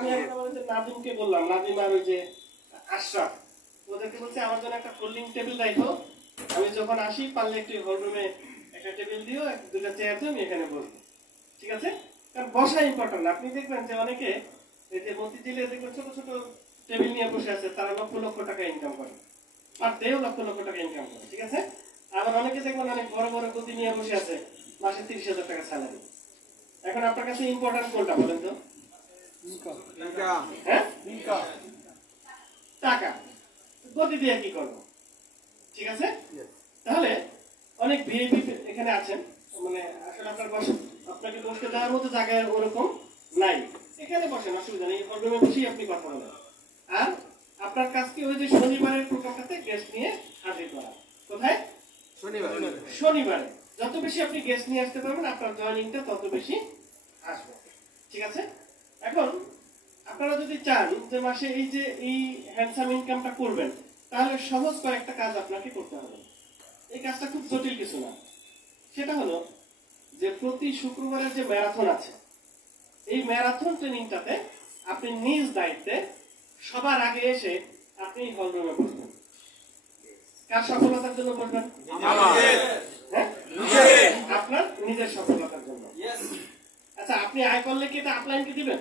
আমি এখন আমাদের যে নাদিমকে বললাম, নাদিম আর ওই যে আশরাফ, ওদেরকে বলছি আমার জন্য একটা ফোল্ডিং টেবিল রাখো, আমি যখন আসি পারলে একটু হল রুমে একটা টেবিল দিও, দুটা চেয়ার দিও, আমি এখানে বসবো। ঠিক আছে? কারণ বসা ইম্পর্টেন্ট। আপনি দেখবেন যে অনেকে এই যে মতিঝিলে দেখবেন ছোট ছোট টেবিল নিয়ে বসে আছে, তারা লক্ষ লক্ষ টাকা ইনকাম করে, পার ডেও লক্ষ লক্ষ টাকা ইনকাম করে। ঠিক আছে? আবার অনেকে দেখবেন অনেক বড় বড় গদি নিয়ে বসে আছে, মাসে 30,000 টাকা স্যালারি। এখন আপনার কাছে ইম্পর্টেন্ট কোনটা বলেন তো? হ্যাঁ, টাকা। গদি দিয়ে কি করবো? ঠিক আছে? তাহলে অনেক ভিআইপি এখানে আছেন, মানে আসলে আপনাকে বসতে দেওয়ার মতো জায়গায় ওরকম নাই, এখানে বসেন, অসুবিধা নেই, হলরুমে বসেই আপনি কথা বলেন। আর আপনার কাজ কি ওই যে শনিবারের প্রোগ্রামটাতে গেস্ট নিয়ে হাজির করা। কোথায়? শনিবারে যত বেশি আপনি গেস্ট নিয়ে আসতে পারবেন, আপনার জয়েনিংটা তত বেশি আসবে। ঠিক আছে? এখন আপনারা যদি চান যে মাসে এই যে এই হ্যান্ডসাম ইনকামটা করবেন, তাহলে সহজ কয়েকটা কাজ আপনাকে করতে হবে। এই কাজটা খুব জটিল কিছু না। সেটা হলো যে প্রতি শুক্রবারের যে ম্যারাথন আছে, এই ম্যারাথন ট্রেনিংটাতে আপনি নিজ দায়িত্বে সবার আগে এসে আপনি হলরুমে বসবেন। কার সফলতার জন্য বসবেন? আপনার নিজের সফলতার জন্য। আচ্ছা, আপনি আয় করলে কি এটা আপলাইনকে দিবেন?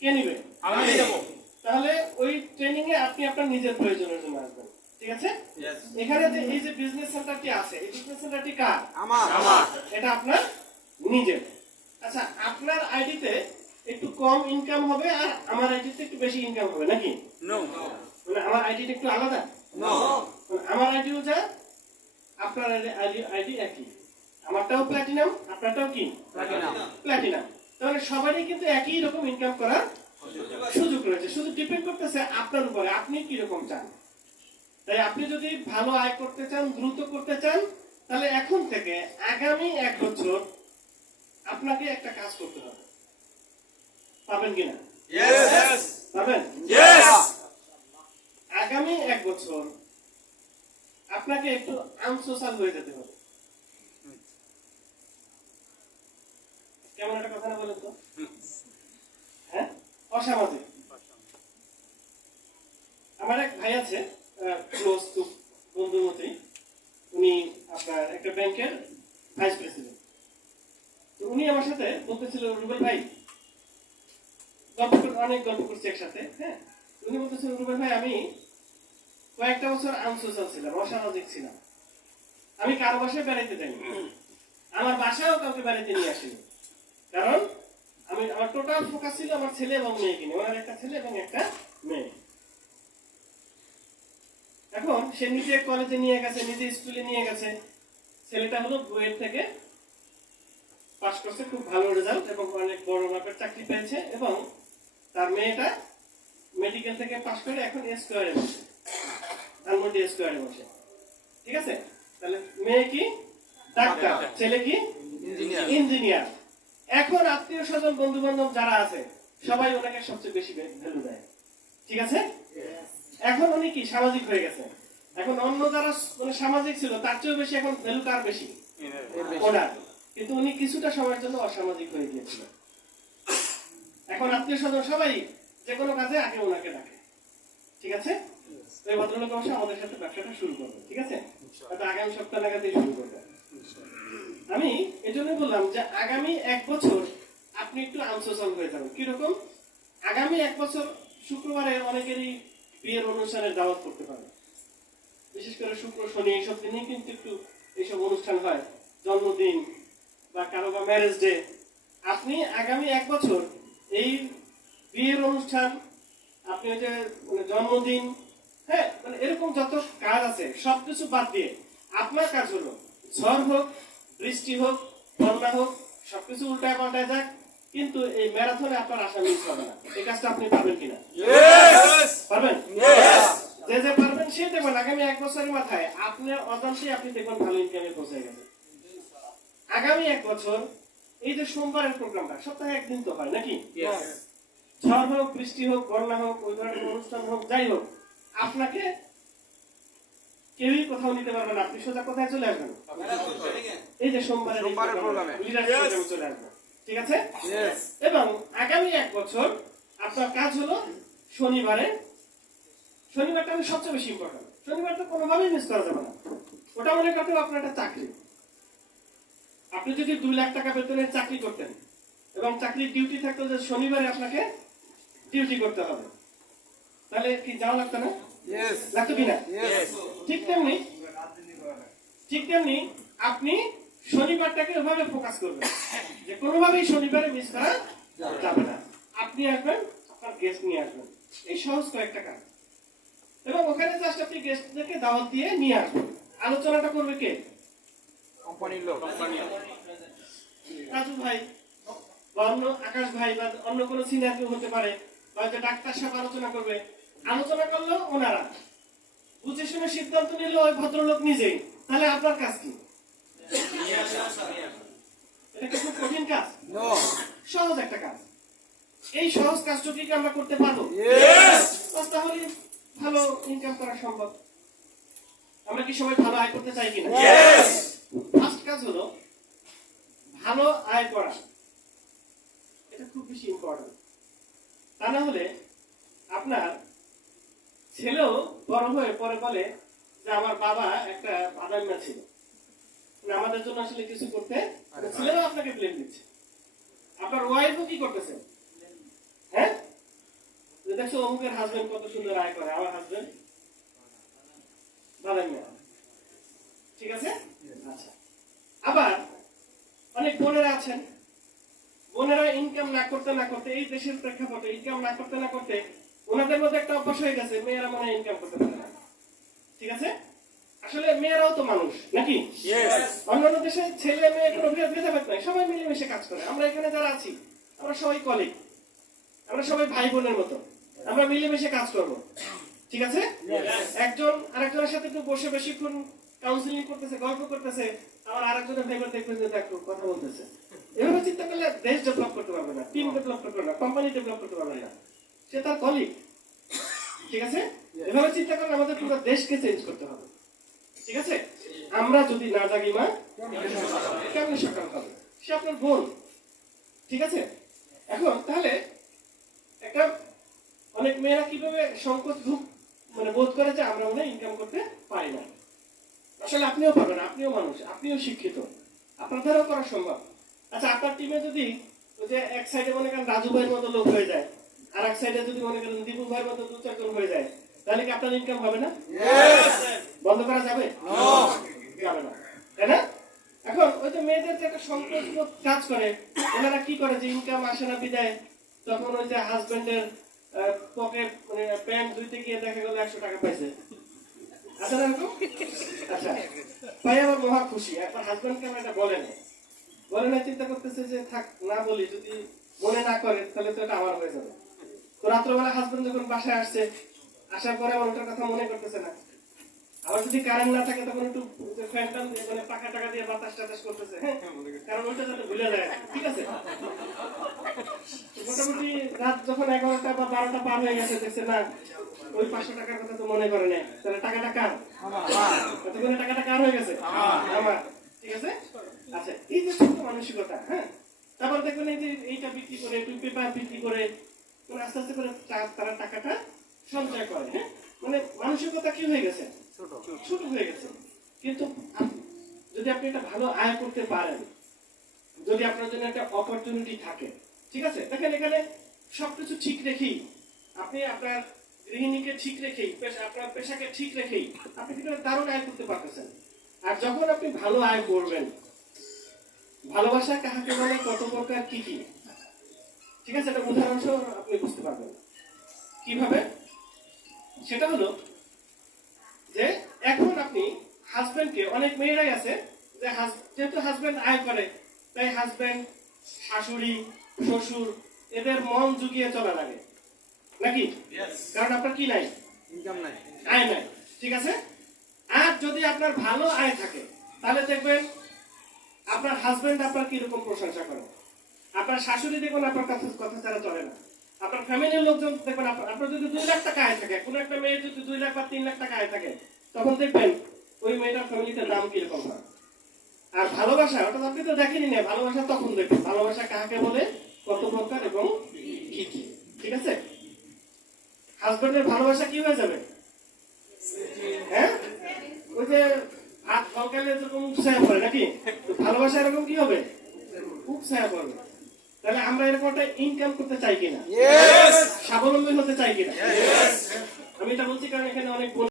কে নিবে? তাহলে ওই ট্রেনিং এ আপনি আপনার নিজের প্রয়োজনের জন্য আসবেন। ঠিক আছে? এখানে যে এই যে বিজনেস সেন্টারটি আছে, এই বিজনেস সেন্টারটি কার? আমার। এটা আপনার নিজের। আচ্ছা, আপনার আইডিতে একটু কম ইনকাম হবে আর আমার আইডিতে একটু বেশি ইনকাম হবে নাকি? মানে আমার আইডিটা একটু আলাদা? আমার আইডিও যা, আপনার আইডি একই। আমারটাও প্ল্যাটিনাম, আপনারটাও কি প্ল্যাটিনাম। তাহলে সবারই কিন্তু একই রকম ইনকাম করার সুযোগ রয়েছে, শুধু ডিপেন্ড করতেছে আপনার উপরে, আপনি কি রকম চান। তাই আপনি যদি ভালো আয় করতে চান, দ্রুত করতে চান, তাহলে এখন থেকে আগামী 1 বছর আপনাকে একটা কাজ করতে হবে। পাবেন কিনা? পাবেন? আগামী 1 বছর আপনাকে একটু আনসোশ্যাল হয়ে যেতে হবে। কেমন একটা কথা না বলেন তো? হ্যাঁ, অসামাজিক। আমার এক ভাই আছে, ক্লোজ খুব বন্ধুর মতোই, উনি আপনার একটা ব্যাংকের ভাইস প্রেসিডেন্ট। তো উনি আমার সাথে বলতেছিল, রুবেল ভাই, অনেক গল্প করছি একসাথে। হ্যাঁ, উনি বলতেছিল, রুবেল ভাই, আমি কয়েকটা বছর আনসোশ্যাল ছিলাম, অসামাজিক ছিলাম। আমি কারো বাসায় বেড়াইতে যাইনি, আমার বাসায়ও কাউকে বেড়াইতে নিয়ে আসিনি। কারণ আমার টোটাল ফোকাস ছিল আমার ছেলে এবং মেয়েকে নিয়ে। ওনার একটা ছেলে এবং একটা মেয়ে। এখন সে নিজে কলেজে নিয়ে গেছে, নিজে স্কুলে নিয়ে গেছে। ছেলেটা হলো বুয়েট থেকে পাস করছে, খুব ভালো রেজাল্ট এবং অনেক বড় মাপের চাকরি পেয়েছে। এবং তার মেয়েটা মেডিকেল থেকে পাস করে এখন স্কোয়ারে বসে, ধানমন্ডি স্কোয়ারে বসে। ঠিক আছে? তাহলে মেয়ে কি ডাক্তার, ছেলে কি ইঞ্জিনিয়ার। এখন আত্মীয় স্বজন, বন্ধু বান্ধব যারা আছে, সবাই ওনাকে সবচেয়ে বেশি ভ্যালু দেয়। ঠিক আছে? এখন উনি কি সামাজিক হয়ে গেছে। এখন অন্য যারা মানে সামাজিক ছিল, তার চেয়েও বেশি এখন ভ্যালু কার বেশি? ওনার। কিন্তু উনি কিছুটা সময়ের জন্য অসামাজিক হয়ে গিয়েছিল। এখন আত্মীয় স্বজন সবাই যে কোনো কাজে আগে ওনাকে ডাকে। ঠিক আছে? ওই ভদ্রলোক অবশ্য আমাদের সাথে ব্যবসাটা শুরু করবে। ঠিক আছে? হয়তো আগামী সপ্তাহ নাগাদই শুরু করবে। আমি এজন্যই বললাম যে আগামী 1 বছর আপনি একটু আনসোশ্যাল হয়ে যাবেন। কিরকম? আগামী 1 বছর শুক্রবারে অনেকেরই বিয়ের অনুষ্ঠানের দাওয়াত করতে পারে। বিশেষ করে শুক্র, শনি এইসব দিনেই কিন্তু একটু এইসব অনুষ্ঠান হয়, জন্মদিন বা কারো বা ম্যারেজ ডে। আপনি আগামী 1 বছর এই বিয়ের অনুষ্ঠান, আপনি ওই যে জন্মদিন, হ্যাঁ, মানে এরকম যত কাজ আছে সবকিছু বাদ দিয়ে আপনার কাজ হলো, ঝড় হোক, বৃষ্টি হোক, বন্যা হোক, সবকিছু উল্টায় পাল্টায় যাক, কিন্তু এই ম্যারাথনে আপনার আশা মিস হবে না। এই কাজটা আপনি পারবেন কিনা? পারবেন? যে যে পারবেন সে দেখবেন আগামী 1 বছরের মাথায় আপনার অজান্তেই আপনি দেখবেন ভালো ইনকামে পৌঁছে গেছে। আগামী 1 বছর এই যে সোমবারের প্রোগ্রামটা, সপ্তাহে 1 দিন তো হয় নাকি? ঝড় হোক, বৃষ্টি হোক, বন্যা হোক, ওই ধরনের অনুষ্ঠান হোক, যাই হোক, আপনাকে কেউই কোথাও নিতে পারবে না। আপনি সোজা কোথায় চলে আসবেন? এই যে সোমবারের প্রোগ্রামে চলে আসবেন। ঠিক আছে? এবং আগামী 1 বছর আপনার কাজ হলো শনিবারে, শনিবারটা আমি সবচেয়ে বেশি ইম্পর্টেন্ট। শনিবার তো কোনোভাবেই মিস করা যাবে না। ওটা মনে করতে হবে আপনার একটা চাকরি। আপনি যদি 2 লাখ টাকা বেতনের চাকরি করতেন এবং চাকরির ডিউটি থাকতো যে শনিবারে আপনাকে ডিউটি করতে হবে, তাহলে কি যাওয়া লাগতো না? লাগতো কিনা? ঠিক তেমনি আপনি শনিবারটাকে ওভাবে ফোকাস করবেন যে কোনোভাবেই শনিবারে মিস করা যাবে না। আপনি আসবেন, আপনার গেস্ট নিয়ে আসবেন, এই সহজ কয়েকটা কাজ। এবং ওখানে জাস্ট আপনি গেস্টদেরকে দাওয়াত দিয়ে নিয়ে আসবেন। আলোচনাটা করবে কে? কোম্পানির লোক। রাজু ভাই বা অন্য আকাশ ভাই বা অন্য কোনো সিনিয়র কেউ হতে পারে, বা যে ডাক্তার সাহেব আলোচনা করবে। আলোচনা করলো ওনারা, বুঝে শুনে সিদ্ধান্ত নিল ওই ভদ্রলোক নিজেই। তাহলে আপনার কাজ কি? এটা কি খুব কঠিন কাজ? সহজ একটা কাজ। এই সহজ কাজটুকু কি আমরা করতে পারবো? তাহলে ভালো ইনকাম করা সম্ভব। আমরা কি সবাই ভালো আয় করতে চাই কিনা? ফার্স্ট কাজ হলো ভালো আয় করা। এটা খুব বেশি ইম্পর্টেন্ট। তা না হলে আপনার ছেলেও বড় হয়ে পরে বলে যে আমার বাবা একটা বাদামিয়া ছিল, আমাদের জন্য আসলে কিছু করতে, ছেলেও আপনাকে ব্লেম দিচ্ছে। আপনার ওয়াইফও কি করতেছে? হ্যাঁ, দেখছো অমুকের হাজবেন্ড কত সুন্দর আয় করে, আমার হাজবেন্ড বাদামিয়া। ঠিক আছে? আচ্ছা, আবার অনেক বোনেরা আছেন, বোনেরা ইনকাম না করতে এই দেশের প্রেক্ষাপটে ইনকাম না করতে ওনাদের মধ্যে একটা অভ্যাস হয়ে গেছে, মেয়েরা মনে ইনকাম করতে পারে না। ঠিক আছে? আসলে মেয়েরাও তো মানুষ নাকি? অন্যান্য দেশে ছেলে মেয়ে কোনো ভেদাভেদ নাই, সবাই মিলেমিশে কাজ করে। আমরা এখানে যারা আছি আমরা সবাই কলিগ, আমরা সবাই ভাই বোনের মতো, আমরা মিলেমিশে কাজ করব। ঠিক আছে? একজন আরেকজনের সাথে একটু বসে বেশিক্ষণ কাউন্সিলিং করতেছে, গল্প করতেছে, আমার আরেকজনের ভাইবার দেখবেন যে একটু কথা বলতেছে। এভাবে চিন্তা করলে দেশ ডেভেলপ করতে পারবে না, টিম ডেভেলপ করতে পারবে না, কোম্পানি ডেভেলপ করতে পারবে না। সে তার কলিগ। ঠিক আছে? এভাবে চিন্তা করলে আমাদের পুরো দেশকে চেঞ্জ করতে হবে। ঠিক আছে? আমরা যদি না জাগি মা কেমন সকাল হবে? সে আপনার বোন। ঠিক আছে? এখন তাহলে একটা অনেক মেয়েরা কিভাবে সংকোচ বোধ করে যে আমরা মনে ইনকাম করতে পারি না। আসলে আপনিও পারবেন, আপনিও মানুষ, আপনিও শিক্ষিত, আপনার দ্বারাও করা সম্ভব। আচ্ছা, আপনার টিমে যদি ওই যে এক সাইডে মনে করেন রাজু ভাইয়ের মতো লোক হয়ে যায়, আর এক সাইডে যদি মনে করেন দীপু ভাইয়ের মতো 2-4 জন হয়ে যায়, তাহলে কি আপনার ইনকাম হবে না? বন্ধ করা যাবে? যাবে না, তাই না? এখন ওই যে মেয়েদের যে একটা সংকোচ কাজ করে, ওনারা কি করে যে ইনকাম আসে না বিদায়, তখন ওই যে হাজবেন্ডের পকেট প্যান্ট ধুইতে গিয়ে দেখা গেল 100 টাকা পাইছে। আচ্ছা না? আচ্ছা, ভাই আমার মহা খুশি। এখন হাজবেন্ডকে আমরা এটা বলে না, চিন্তা করতেছে যে থাক না বলি, যদি মনে না করে তাহলে তো এটা আমার হয়ে যাবে। তো রাত্রবেলা হাজবেন্ড যখন বাসায় আসছে, আসার পরে আমার ওটার কথা মনে করতেছে না। আবার যদি কারেন্ট না থাকে তখন একটু ফ্যান টান টাকা দিয়ে বাতাস টাতাস করতেছে, হ্যাঁ, কারণ ওইটা যাতে ভুলে যায়। ঠিক আছে? মোটামুটি রাত যখন 11টা বা 12টা পার হয়ে গেছে, দেখছে না ওই 500 টাকার কথা তো মনে করে না, তাহলে টাকাটা কার? কতক্ষণে টাকাটা কার হয়ে গেছে? আমার। ঠিক আছে? আচ্ছা, এই যে ছোট মানসিকতা, হ্যাঁ, তারপর দেখবেন এই যে এইটা বিক্রি করে, পেপার বিক্রি করে আস্তে আস্তে করে তারা টাকাটা সঞ্চয় করে। হ্যাঁ, মানসিকতা কি হয়ে গেছে? ছোট হয়ে গেছে। কিন্তু যদি আপনি একটা ভালো আয় করতে পারেন, যদি আপনার জন্য একটা অপরচুনিটি থাকে, ঠিক আছে, দেখেন এখানে সবকিছু ঠিক রেখেই আপনি আপনার গৃহিণীকে ঠিক রেখেই, আপনার পেশাকে ঠিক রেখেই আপনি কিন্তু দারুণ আয় করতে পারতেছেন। আর যখন আপনি ভালো আয় করবেন, ভালোবাসা কাহাকে বলে, কত প্রকার, কি কি, ঠিক আছে, এটা উদাহরণ সহ আপনি বুঝতে পারবেন কিভাবে। সেটা হলো যে এখন আপনি হাজবেন্ডকে, অনেক মেয়েরাই আছে যে যেহেতু হাজবেন্ড আয় করে, তাই হাজবেন্ড, শাশুড়ি, শ্বশুর এদের মন জুগিয়ে চলা লাগে নাকি? কারণ আপনার কি নাই? ইনকাম নাই, আয় নাই। ঠিক আছে? আর যদি আপনার ভালো আয় থাকে, তাহলে দেখবেন আপনার হাজবেন্ড আপনার কিরকম প্রশংসা করে, আপনার শাশুড়ি দেখবেন আপনার কথা ছাড়া চলে না, আপনার ফ্যামিলির লোকজন দেখবেন, আপনার যদি 2 লাখ টাকা আয় থাকে, কোন একটা মেয়ে যদি 2 লাখ বা 3 লাখ টাকা আয় থাকে, তখন দেখবেন ওই মেয়েটার ফ্যামিলিতে দাম কিরকম হয়। আর ভালোবাসা, ওটা আপনি তো দেখেনি না, ভালোবাসা তখন দেখবেন, ভালোবাসা কাকে বলে, কত প্রকার এবং কি কি। ঠিক আছে? হাজবেন্ডের ভালোবাসা কি হয়ে যাবে? হ্যাঁ, ওই যে হাত ফলকালে যেরকম উপসায়া পড়ে নাকি, তো ভালোবাসা এরকম কি হবে? উপসায়া পড়বে। তাহলে আমরা এরকম একটা ইনকাম করতে চাই কিনা, স্বাবলম্বী হতে চাই কিনা? আমি এটা বলছি কারণ এখানে অনেক